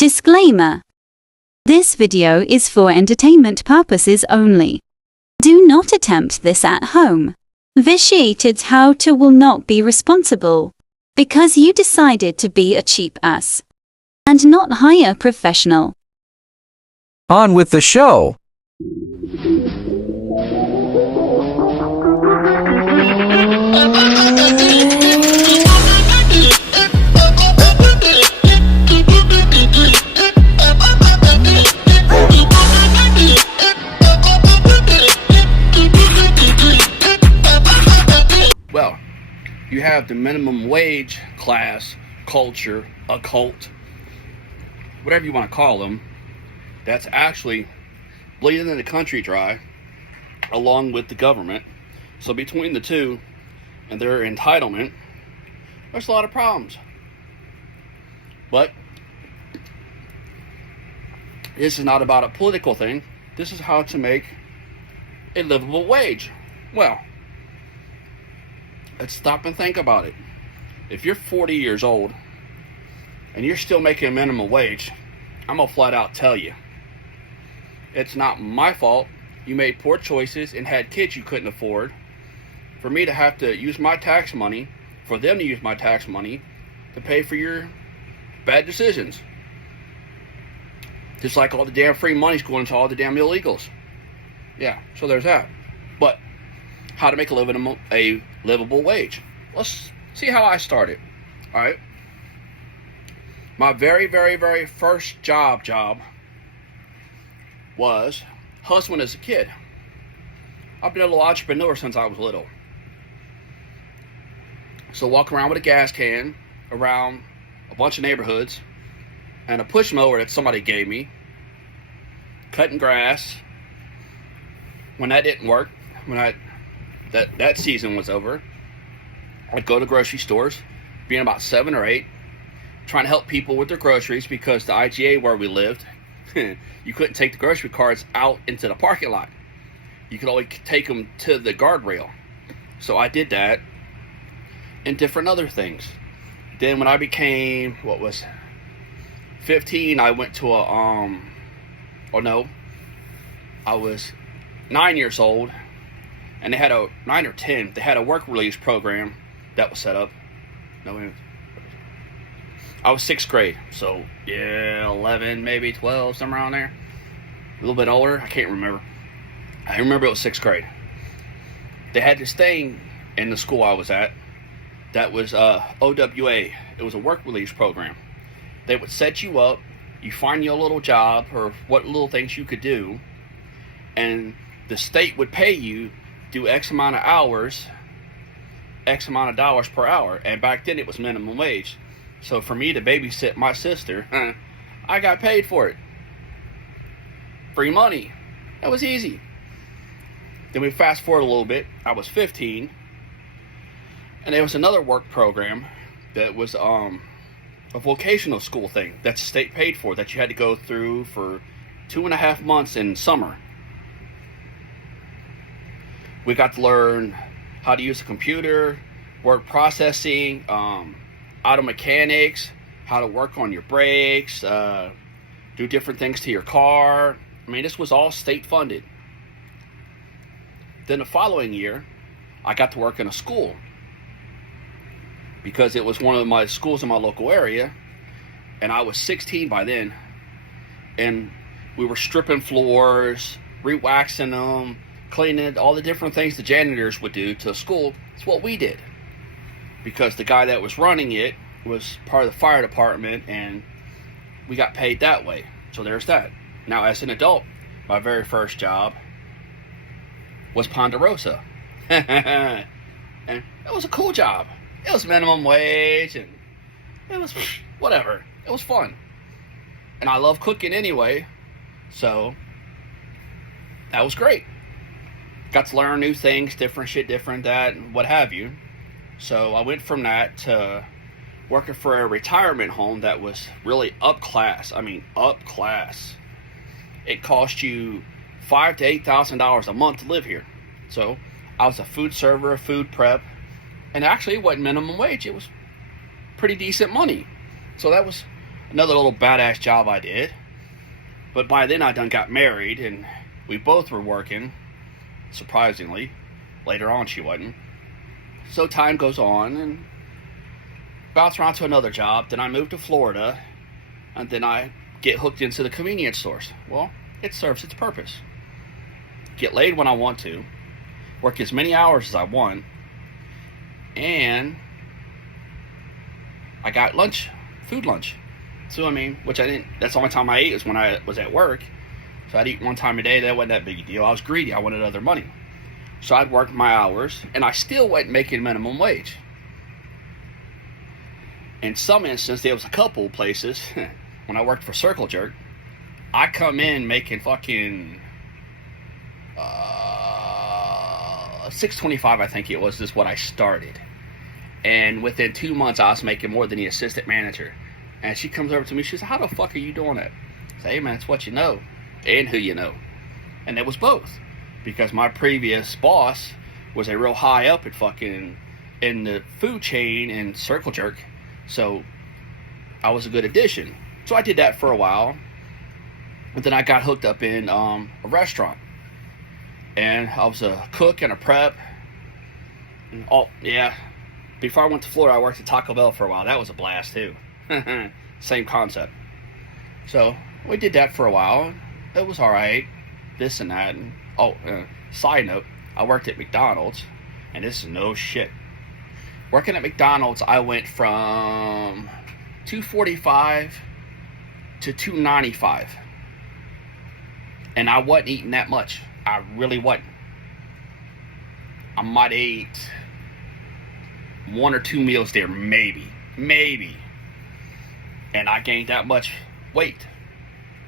Disclaimer. This video is for entertainment purposes only. Do not attempt this at home. Vitiated how to will not be responsible because you decided to be a cheap ass and not hire a professional. On with the show. Well, you have the minimum wage class, culture, a cult, whatever you want to call them, that's actually bleeding the country dry along with the government. So between the two and their entitlement, there's a lot of problems. But this is not about a political thing. This is how to make a livable wage. Well, let's stop and think about it. If you're 40 years old and you're still making a minimum wage, I'm gonna flat out tell you, it's not my fault. You made poor choices and had kids you couldn't afford. For me to have to use my tax money, for them to use my tax money to pay for your bad decisions. Just like all the damn free money's going to all the damn illegals. Yeah, so there's that. But how to make a livable wage. Let's see how I started. All right. My very first job was hustling as a kid. I've been a little entrepreneur since I was little. So walk around with a gas can around a bunch of neighborhoods and a push mower that somebody gave me, cutting grass. When that didn't work, that season was over, I'd go to grocery stores, being about 7 or 8, trying to help people with their groceries because the IGA where we lived, you couldn't take the grocery carts out into the parking lot. You could only take them to the guardrail. So I did that and different other things. Then when I became, 15, I went to I was 9 years old, and they had 9 or 10, they had a work release program that was set up. I was 6th grade, so yeah, 11, maybe 12, somewhere around there. A little bit older, I can't remember. I remember it was 6th grade. They had this thing in the school I was at that was OWA. It was a work release program. They would set you up, you find you a little job or what little things you could do, and the state would pay you, do X amount of hours, X amount of dollars per hour. And back then it was minimum wage. So for me to babysit my sister, I got paid for it. Free money. That was easy. Then we fast forward a little bit. I was 15. And there was another work program that was a vocational school thing that the state paid for, that you had to go through for 2.5 months in summer. We got to learn how to use a computer, word processing, auto mechanics, how to work on your brakes, do different things to your car. I mean, this was all state funded. Then the following year, I got to work in a school because it was one of my schools in my local area, and I was 16 by then, and we were stripping floors, re-waxing them, cleaning, all the different things the janitors would do to a school. It's what we did because the guy that was running it was part of the fire department, and we got paid that way. So there's that. Now, as an adult, my very first job was Ponderosa. And it was a cool job. It was minimum wage, and it was whatever. It was fun. And I love cooking anyway, so that was great. Got to learn new things, different that, and what have you. So I went from that to working for a retirement home that was really up class. I mean, up class. It cost you $5,000 to $8,000 a month to live here. So I was a food server, food prep, and actually it wasn't minimum wage. It was pretty decent money. So that was another little badass job I did. But by then I done got married, and we both were working, surprisingly. Later on she wasn't. So time goes on, and bounce around to another job. Then I moved to Florida, and then I get hooked into the convenience stores. Well, it serves its purpose. Get laid when I want to, work as many hours as I want, and I got food lunch. So I mean, which I didn't, that's the only time I ate was when I was at work. So I'd eat one time a day. That wasn't that big a deal. I was greedy. I wanted other money. So I'd work my hours, and I still wasn't making minimum wage. In some instances, there was a couple places, when I worked for Circle Jerk, I come in making fucking $6.25, I think it was, is what I started. And within 2 months, I was making more than the assistant manager. And she comes over to me, she says, how the fuck are you doing that? I say, hey man, it's what you know, and who you know. And it was both. Because my previous boss was a real high up at fucking, in the food chain in Circle Jerk. So, I was a good addition. So I did that for a while. But then I got hooked up in a restaurant. And I was a cook and a prep. And before I went to Florida, I worked at Taco Bell for a while. That was a blast too. Same concept. So we did that for a while. It was alright. This and that. And side note, I worked at McDonald's, and this is no shit. Working at McDonald's, I went from $2.45 to $2.95, and I wasn't eating that much. I really wasn't. I might eat 1 or 2 meals there, maybe. And I gained that much weight.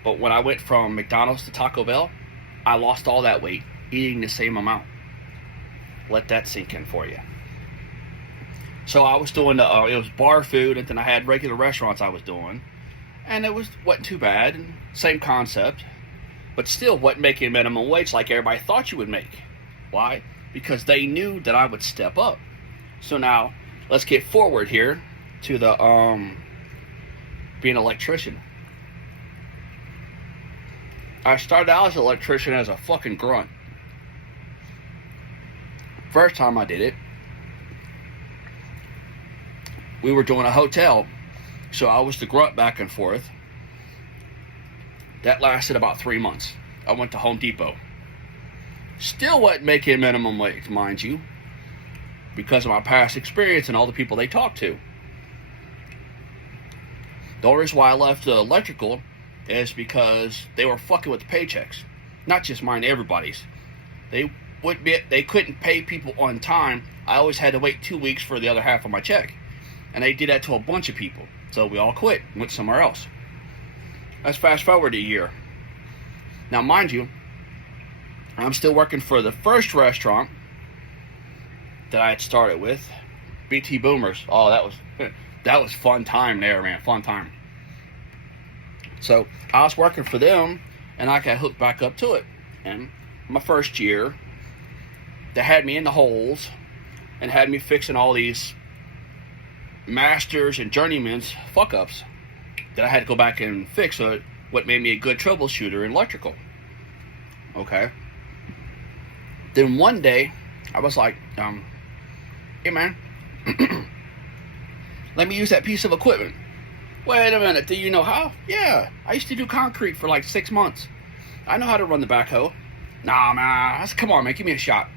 But when I went from McDonald's to Taco Bell, I lost all that weight eating the same amount. Let that sink in for you. So I was doing it was bar food, and then I had regular restaurants I was doing, and it wasn't too bad. Same concept, but still wasn't making minimum wage like everybody thought you would make. Why? Because they knew that I would step up. So now let's get forward here to the being an electrician. I started out as an electrician as a fucking grunt. First time I did it, we were doing a hotel, so I was the grunt back and forth. That lasted about 3 months. I went to Home Depot. Still wasn't making minimum wage, mind you, because of my past experience and all the people they talked to. The only reason why I left the electrical is because they were fucking with the paychecks. Not just mine, everybody's. They couldn't pay people on time. I always had to wait 2 weeks for the other half of my check. And they did that to a bunch of people. So we all quit and went somewhere else. Let's fast forward a year. Now mind you, I'm still working for the first restaurant that I had started with, BT Boomers. Oh, that was fun time there, man. Fun time. So I was working for them, and I got hooked back up to it. And my first year, they had me in the holes and had me fixing all these masters and journeymen's fuck ups that I had to go back and fix. So what made me a good troubleshooter in electrical. Okay. Then one day, I was like, hey man, let me use that piece of equipment. Wait a minute, do you know how? Yeah, I used to do concrete for like 6 months. I know how to run the backhoe. Nah, man, come on, man, give me a shot.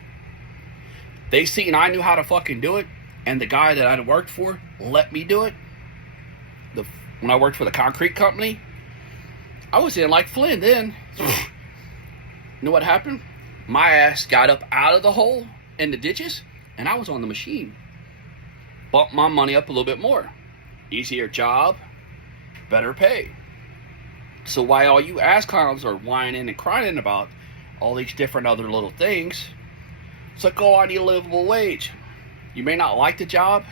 They seen I knew how to fucking do it, and the guy that I'd worked for let me do it. When I worked for the concrete company, I was in like Flynn then. You know what happened? My ass got up out of the hole in the ditches, and I was on the machine. Bumped my money up a little bit more. Easier job, better pay. So while all you ass clowns are whining and crying about all these different other little things, it's like, oh, I need a livable wage. You may not like the job,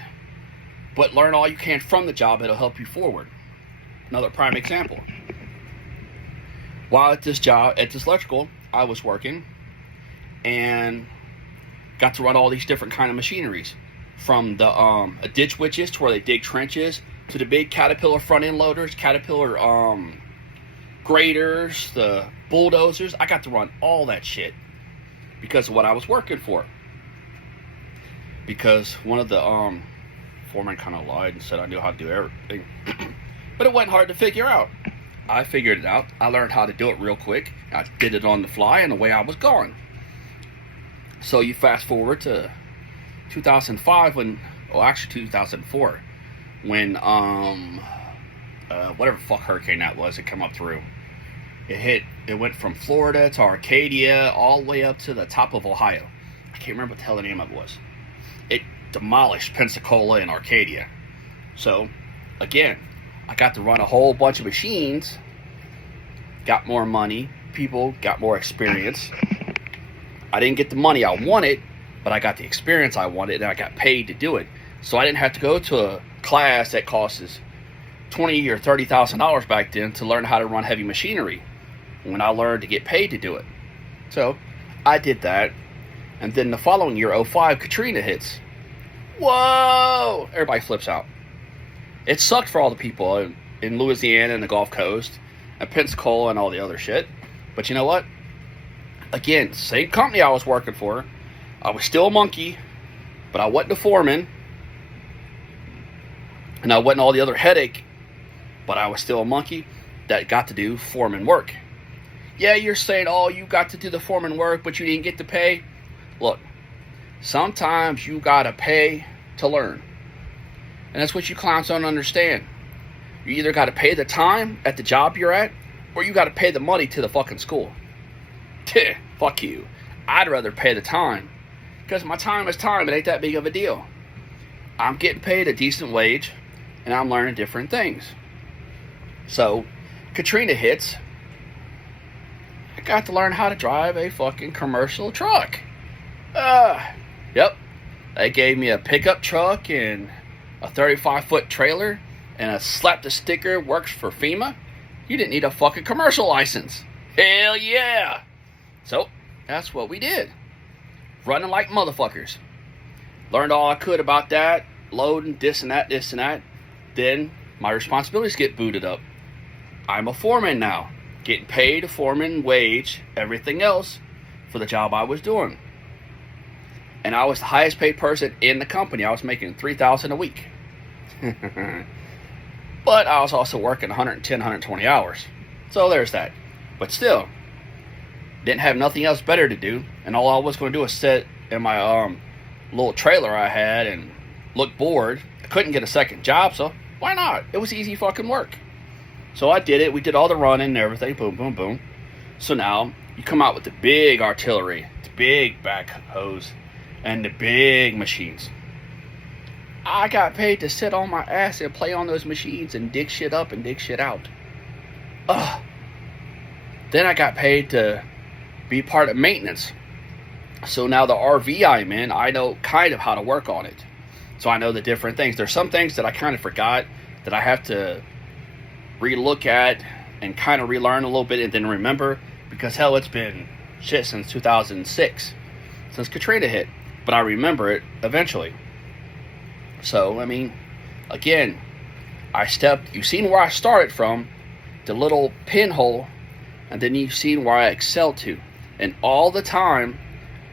but learn all you can from the job. It'll help you forward. Another prime example. While at this job, at this electrical, I was working and got to run all these different kind of machineries. From the ditch witches to where they dig trenches, to the big Caterpillar front end loaders, Caterpillar graders, the bulldozers. I got to run all that shit because of what I was working for. Because one of the foreman kind of lied and said I knew how to do everything. But it wasn't hard to figure out. I figured it out. I learned how to do it real quick. I did it on the fly and away I was going. So you fast forward to 2005 actually 2004 when whatever fuck hurricane that was that come up through. It went from Florida to Arcadia all the way up to the top of Ohio. I can't remember what the hell the name of it was. It demolished Pensacola and Arcadia. So again, I got to run a whole bunch of machines, got more money, people got more experience. I didn't get the money I wanted, but I got the experience I wanted, and I got paid to do it. So I didn't have to go to a class that costs us $20,000 or $30,000 back then to learn how to run heavy machinery, when I learned to get paid to do it. So I did that, and then the following year, 2005, Katrina hits. Whoa! Everybody flips out. It sucked for all the people in Louisiana and the Gulf Coast and Pensacola and all the other shit. But you know what? Again, same company I was working for. I was still a monkey, but I wasn't a foreman. And I wasn't all the other headache, but I was still a monkey that got to do foreman work. Yeah, you're saying, oh, you got to do the foreman work, but you didn't get to pay. Look, sometimes you got to pay to learn. And that's what you clowns don't understand. You either got to pay the time at the job you're at, or you got to pay the money to the fucking school. Fuck you. I'd rather pay the time. Because my time is time. It ain't that big of a deal. I'm getting paid a decent wage, and I'm learning different things. So, Katrina hits. I got to learn how to drive a fucking commercial truck. Yep. They gave me a pickup truck and a 35-foot trailer and a slap the sticker works for FEMA. You didn't need a fucking commercial license. Hell yeah. So, that's what we did. Running like motherfuckers. Learned all I could about that. Loading, this and that. Then, my responsibilities get booted up. I'm a foreman now. Getting paid a foreman wage, everything else, for the job I was doing. And I was the highest paid person in the company. I was making $3,000 a week. But I was also working 110, 120 hours. So there's that. But still, didn't have nothing else better to do. And all I was going to do was sit in my little trailer I had and look bored. I couldn't get a second job, so why not? It was easy fucking work. So I did it. We did all the running and everything. Boom, boom, boom. So now you come out with the big artillery, the big backhoes, and the big machines. I got paid to sit on my ass and play on those machines and dig shit up and dig shit out. Then I got paid to be part of maintenance. So now the RV I'm in, I know kind of how to work on it. So I know the different things. There's some things that I kind of forgot that I have to relook at and kind of relearn a little bit and then remember, because hell, it's been shit since 2006, since Katrina hit. But I remember it eventually. So, I mean, again, you've seen where I started from, the little pinhole, and then you've seen where I excelled to. And all the time,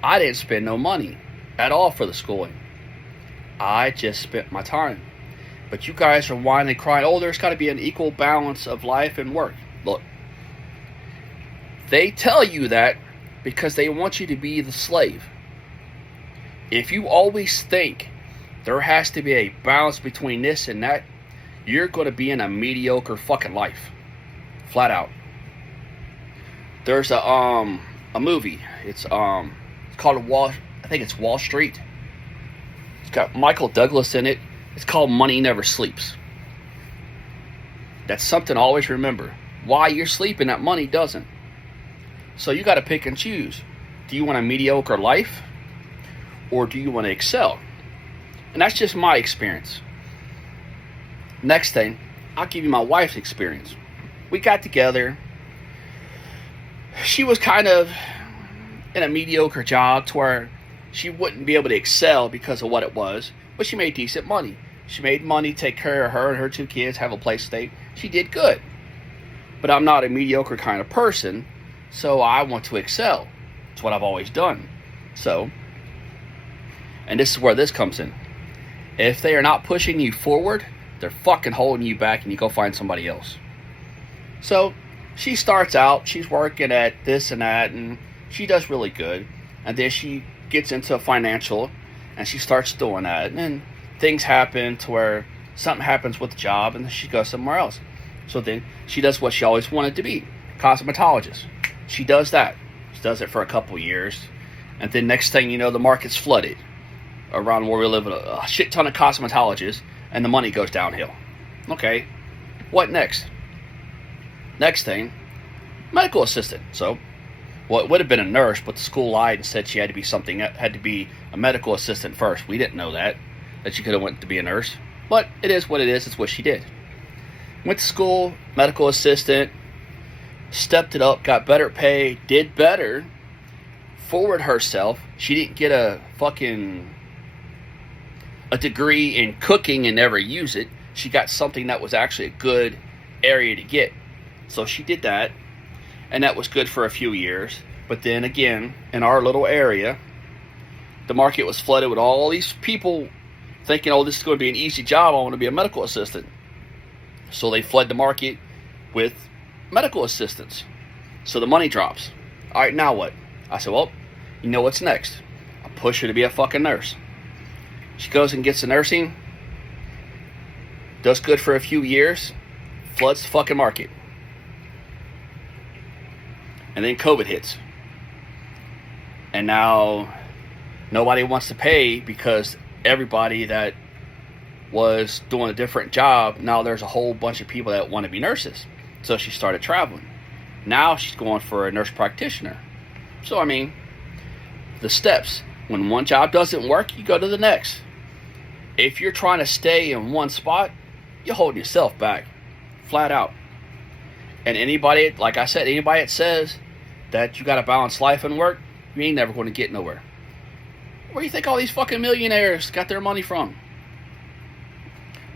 I didn't spend no money at all for the schooling. I just spent my time. But you guys are whining and crying, oh, there's got to be an equal balance of life and work. Look, they tell you that because they want you to be the slave. If you always think there has to be a balance between this and that, you're going to be in a mediocre fucking life. Flat out. There's a movie. It's called I think it's Wall Street. It's got Michael Douglas in it. It's called Money Never Sleeps. That's something to always remember. While you're sleeping, that money doesn't. So you got to pick and choose. Do you want a mediocre life? Or do you want to excel? And that's just my experience. Next thing, I'll give you my wife's experience. We got together. She was kind of in a mediocre job to where she wouldn't be able to excel because of what it was, but she made decent money. She made money, take care of her and her 2 kids, have a place to stay. She did good. But I'm not a mediocre kind of person, so I want to excel. It's what I've always done. So, and this is where this comes in. If they are not pushing you forward, they're fucking holding you back, and you go find somebody else. So, she starts out, she's working at this and that, and she does really good. And then she gets into financial, and she starts doing that. And then things happen to where something happens with the job, and then she goes somewhere else. So then she does what she always wanted to be, cosmetologist. She does that. She does it for a couple years. And then next thing you know, the market's flooded around where we live, a shit ton of cosmetologists, and the money goes downhill. Okay, what next? Next thing, medical assistant. So, well, it would have been a nurse, but the school lied and said she had to be had to be a medical assistant first. We didn't know that she could have went to be a nurse. But it is what it is. It's what she did. Went to school, medical assistant, stepped it up, got better pay, did better, forward herself. She didn't get a degree in cooking and never use it. She got something that was actually a good area to get. So she did that, and that was good for a few years. But then again, in our little area, the market was flooded with all these people thinking, oh, this is going to be an easy job. I want to be a medical assistant. So they flood the market with medical assistants. So the money drops. All right, now what? I said, well, you know what's next? I'll push her to be a fucking nurse. She goes and gets the nursing. Does good for a few years. Floods the fucking market. And then COVID hits. And now nobody wants to pay because everybody that was doing a different job, now there's a whole bunch of people that want to be nurses. So she started traveling. Now she's going for a nurse practitioner. So, I mean, the steps. When one job doesn't work, you go to the next. If you're trying to stay in one spot, you're holding yourself back. Flat out. And anybody, like I said, anybody that says that you got to balance life and work, you ain't never going to get nowhere. Where do you think all these fucking millionaires got their money from?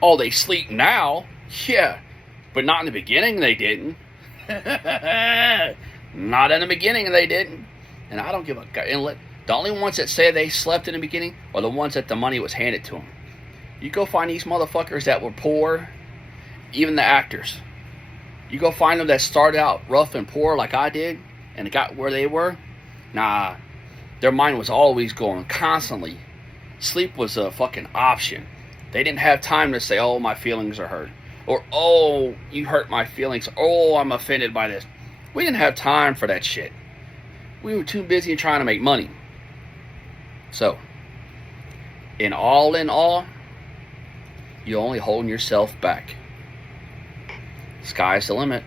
Oh, they sleep now? Yeah. But not in the beginning, they didn't. Not in the beginning, they didn't. And I don't give a... The only ones that say they slept in the beginning are the ones that the money was handed to them. You go find these motherfuckers that were poor, even the actors. You go find them that started out rough and poor like I did, and got where they were. Nah, their mind was always going, constantly. Sleep was a fucking option. They didn't have time to say, oh, my feelings are hurt. Or, oh, you hurt my feelings. Oh, I'm offended by this. We didn't have time for that shit. We were too busy trying to make money. So, in all, you're only holding yourself back. Sky's the limit.